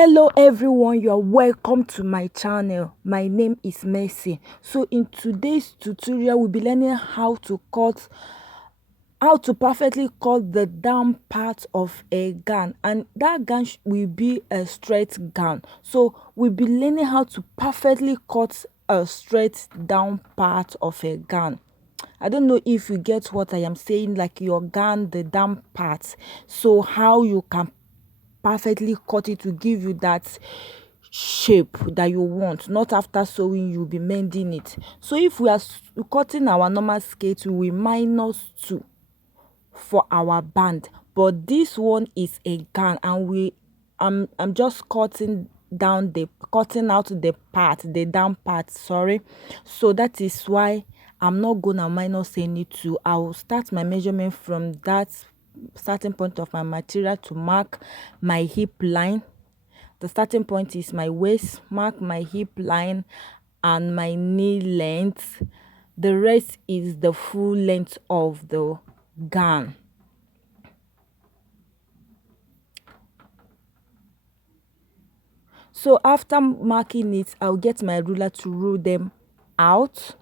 Hello everyone, you are welcome to my channel. My name is Mercy. So in today's tutorial we'll be learning how to perfectly cut the down part of a gown, and that gown will be a straight gown. So we'll be learning how to perfectly cut a straight down part of a gown. I don't know if you get what I am saying, like your gown, the down part. So how you can perfectly cut it to give you that shape that you want. Not after sewing you'll be mending it. So if we are cutting our normal skirt, we will -2 for our band, but this one is a gown, and I'm just cutting out the down part, sorry. So that is why I'm not gonna minus any two. I will start my measurement from that starting point of my material to mark my hip line. The starting point is my waist, mark my hip line and my knee length. The rest is the full length of the gown. So after marking it, I'll get my ruler to rule them out.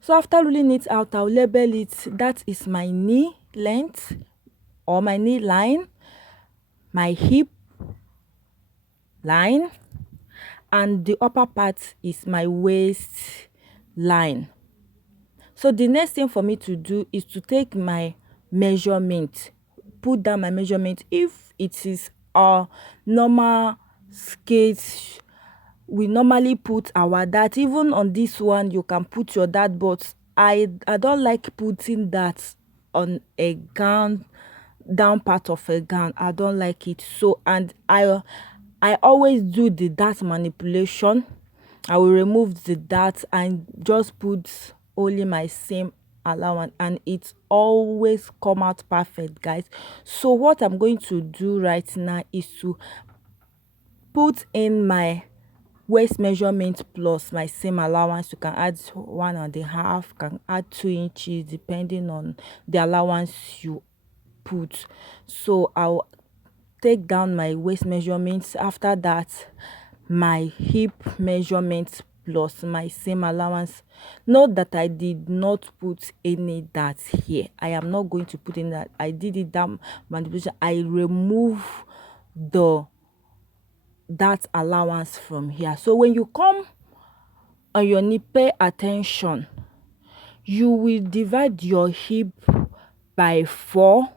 So after ruling it out, I'll label it. That is my knee length or my knee line, my hip line, and the upper part is my waist line. So the next thing for me to do is to take my measurement, put down my measurement. If it is a normal skirt, we normally put our that. Even on this one you can put your that, but I don't like putting that on a gown, down part of a gown. I don't like it. So, and I always do the that manipulation. I will remove the that and just put only my same allowance, and it always come out perfect, guys. So what I'm going to do right now is to put in my waist measurement plus my same allowance. You can add 1.5, can add 2 inches depending on the allowance you put. So I'll take down my waist measurements. After that, my hip measurement plus my same allowance. Note that I did not put any that here. I am not going to put in that. I did it down manipulation. I remove that allowance from here. So when you come on your knee, pay attention. You will divide your hip by 4.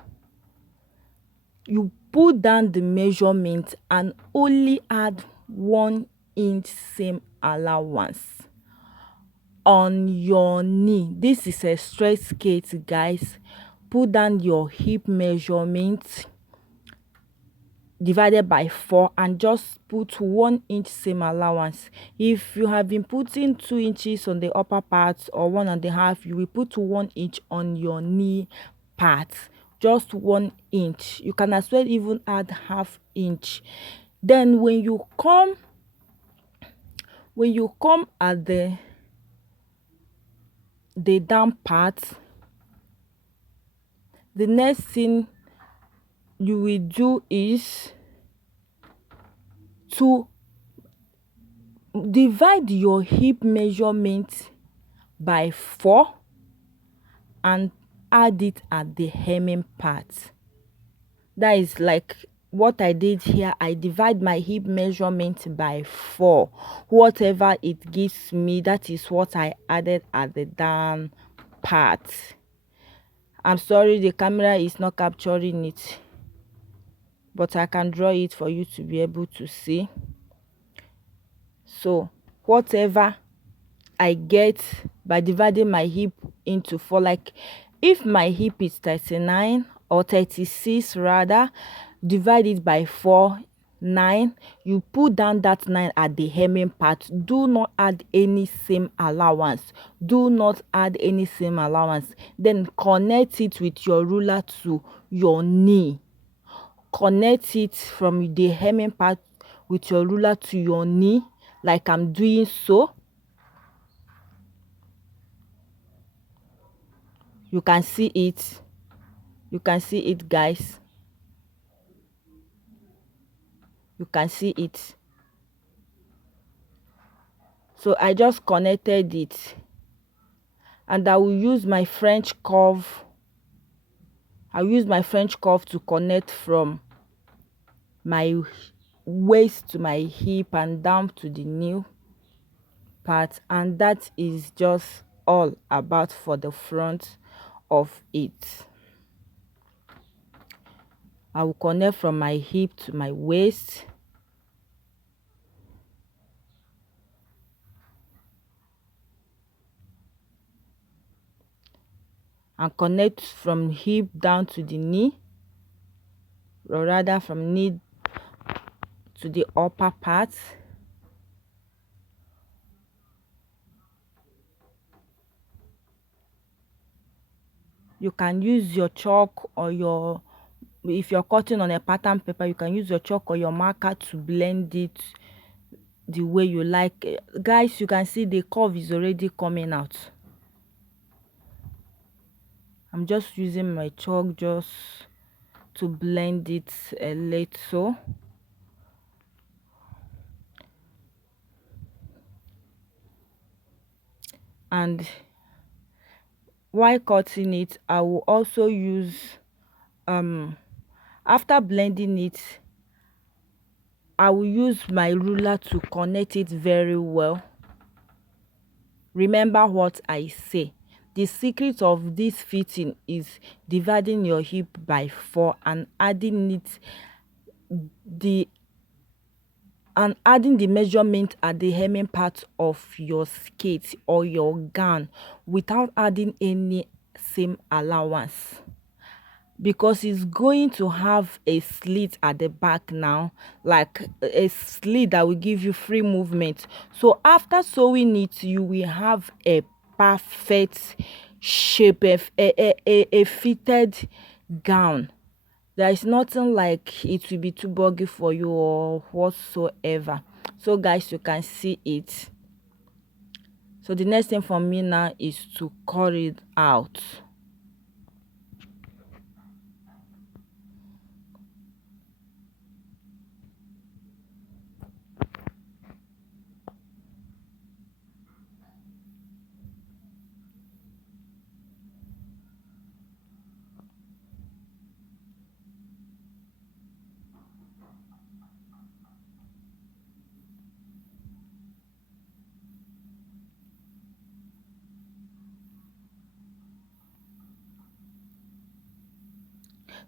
You put down the measurement and only add 1 inch same allowance on your knee. This is a straight skirt, guys. Put down your hip measurement divided by 4 and just put 1 inch same allowance. If you have been putting 2 inches on the upper part or 1.5, you will put 1 inch on your knee part. Just 1 inch. You can as well even add ½ inch. Then when you come at the down part, the next thing you will do is to divide your hip measurement by 4 and add it at the hemming part. That is like what I did here. I divide my hip measurement by 4. Whatever it gives me, that is what I added at the down part. I'm sorry the camera is not capturing it, but I can draw it for you to be able to see. So whatever I get by dividing my hip into 4, like if my hip is 39 or 36 rather, divide it by 4, 9. You put down that 9 at the hemming part. Do not add any same allowance. Do not add any same allowance. Then connect it with your ruler to your knee. Connect it from the hemming part with your ruler to your knee, like I'm doing so. You can see it. You can see it, guys. You can see it. So I just connected it, and I will use my French curve. I'll use my French curve to connect from my waist to my hip and down to the new part, and that is just all about for the front of it. I will connect from my hip to my waist, and connect from hip down to the knee, or rather from knee to the upper part. You can use your chalk, or your, if you're cutting on a pattern paper, you can use your chalk or your marker to blend it the way you like. Guys, you can see the curve is already coming out. I'm just using my chalk just to blend it a little. And while cutting it, I will also use after blending it, I will use my ruler to connect it very well. Remember what I say. The secret of this fitting is dividing your hip by 4 and the adding the measurement at the hemming part of your skirt or your gown without adding any seam allowance, because it's going to have a slit at the back now, like a slit that will give you free movement. So after sewing it, you will have a perfect shape, a fitted gown. There is nothing like it will be too buggy for you or whatsoever. So guys, you can see it. So the next thing for me now is to cut it out.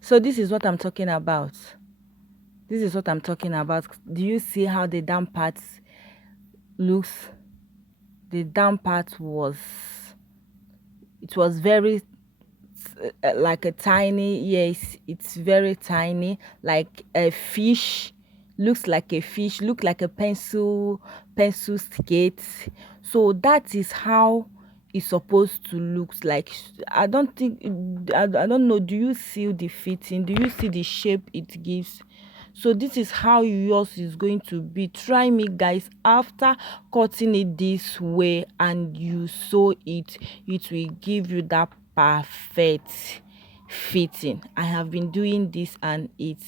So this is what I'm talking about. This is what I'm talking about. Do you see how the down part looks? The down part was, it was very like a tiny, yes, it's very tiny, like a fish. Looks like a fish, look like a pencil skate. So that is how it's supposed to look like. I don't think, I don't know, do you see the fitting, do you see the shape it gives? So this is how yours is going to be. Try me, guys. After cutting it this way and you sew it, it will give you that perfect fitting. I have been doing this and it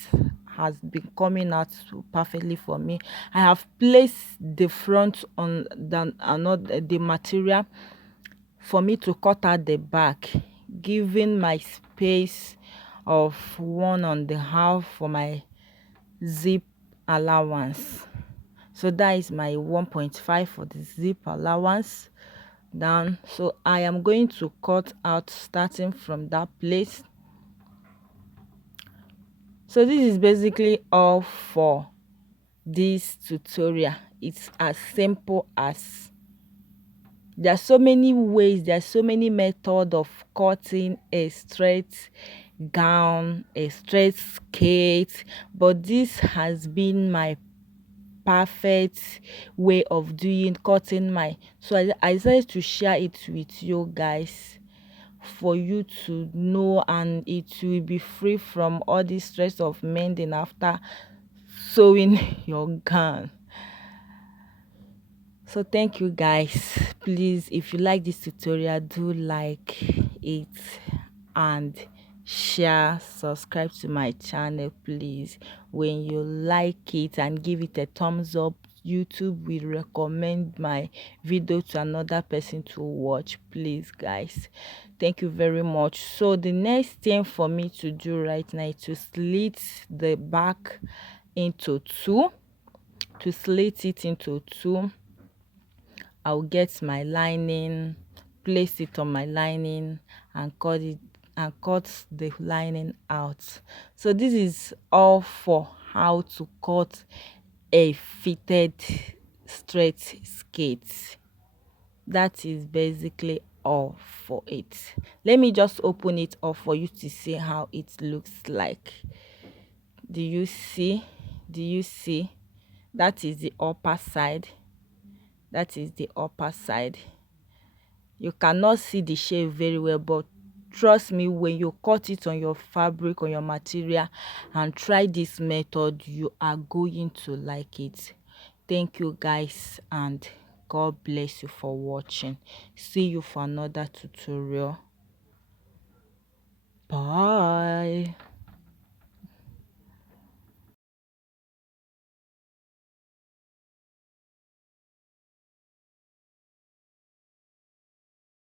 has been coming out so perfectly for me. I have placed the front on the material for me to cut out the back, giving my space of 1.5 for my zip allowance. So that is my 1.5 for the zip allowance down. So I am going to cut out starting from that place. So this is basically all for this tutorial. It's as simple as, there are so many ways, there are so many methods of cutting a straight gown, a straight skirt, but this has been my perfect way of doing cutting my, so I decided to share it with you guys for you to know, and it will be free from all the stress of mending after sewing your gown. So thank you guys. Please, if you like this tutorial, do like it and share, subscribe to my channel please. When you like it and give it a thumbs up, YouTube will recommend my video to another person to watch. Please guys, thank you very much. So the next thing for me to do right now is to slit the back into two. To slit it into two, I'll get my lining, place it on my lining and cut the lining out. So this is all for how to cut a fitted straight skirt. That is basically all for it. Let me just open it up for you to see how it looks like. Do you see? Do you see? That is the upper side. That is the upper side. You cannot see the shape very well, but trust me, when you cut it on your fabric, on your material, and try this method, you are going to like it. Thank you guys, and God bless you for watching. See you for another tutorial. Bye.